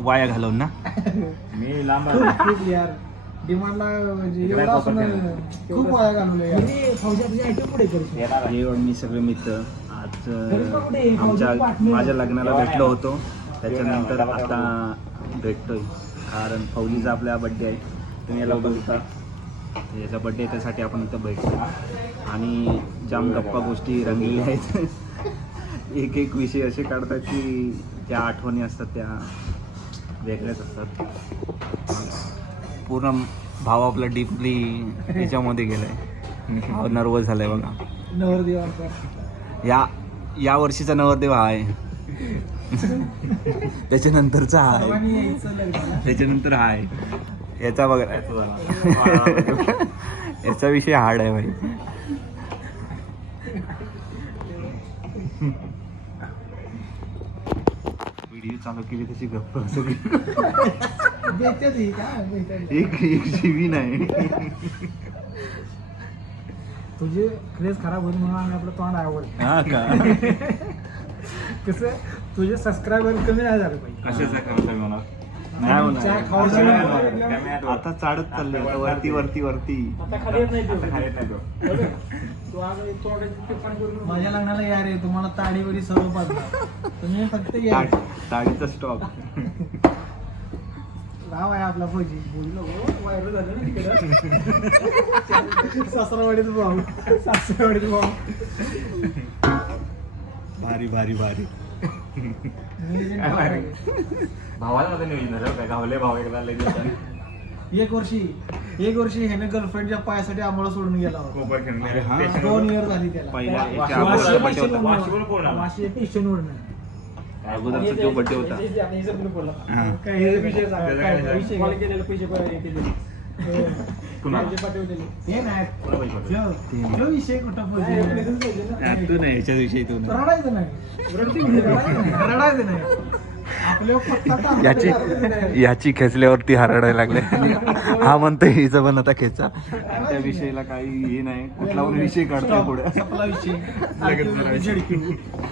वाया घालवून ना. मी लांब खूप यार डिमांडला म्हणजे एवढा असून खूप वाया घालवलं यार. हे मी सगळे मित्र आज माझ्या लग्नाला भेटलो होतो, त्याच्यानंतर आता भेटतोय कारण फौजीचा आपला बड्डे आहे. तुम्ही याला बघता याचा बड्डे आहे, त्यासाठी आपण इथं भेटतो आणि जाम गप्पा गोष्टी रंगलेल्या आहेत. एक एक विषय असे काढतात की ज्या आठवणी असतात त्या वेगळ्याच असतात. पूर्ण भाव आपला डीपली याच्यामध्ये गेलाय. भाव नर्वस झालाय बघा. नवरदेवांचा या वर्षीचा नवरदेव हा आहे, त्याच्यानंतरचा हा आहे, सर्वांनी यायचं लग्नाला. त्याच्यानंतर हा आहे. याचा बघा याचा विषय हार्ड आहे भाई. व्हिडिओ चालू केली तशी गप्प सगळी. भेटते ती का? भेटते. एक जीवी नाही. तुझे क्रेज खराब होईल म्हणून आम्ही आपलं तोंड आवड. हा का? कसं तुझे सबस्क्रायबर कमी नाही झाले पाहिजे. कशाचा करतोय मला नाही होणार. चहा खाऊ आता चाडत चालले, आता वरती वरती वरती. आता खाली येत नाही तू. खाली नाही तो. तू आज तोंडाची टिप्पण करून माझ्या लग्नाला या रे, तुम्हाला ताडीवरी सर्व पाजणार. तुम्ही फक्त या. ताडीचा स्टॉक. गाव आहे आपला फौजी. बोललो व्हायरल झालं ना तिकडं. सासरवाडीत भाऊ, सासरवाडीत भाऊ. भारी भारी भारी. भावाला मध्ये नियोजन झालं काय गावले भाऊ एकदा लगेच एक वर्षी ह्याने गर्लफ्रेंडच्या पायासाठी आम्हाला सोडून गेला होता. कोपर अरे हा. 2 इयर झाली त्याला. पहिला वाशी- याच्या अगोदरचा बड्डे होता. वाशीवर कोण आला? वाशी स्टेशनवरनं. अगोदरचा जो बड्डे होता. हा. काय हे विषय सांगा, त्याचा काय काय विषय विषय? पुन्हा हे नाही पुन्हा पैसे पाठवले. जो विषय कुठं फौजी तू नाही याच्याविषयी तू नाही. रडायचं नाही. रडायचं नाही. आपल्यावर पत्ता टाकून याची खेचल्यावरती हरडायला लागले. हा म्हणतोय हिचं पण आता खेचा. त्या विषयाला काही हे नाही, कुठला पण विषय काढतोय पुढे. आपला विषय लगेच जरा विषय. झडकी.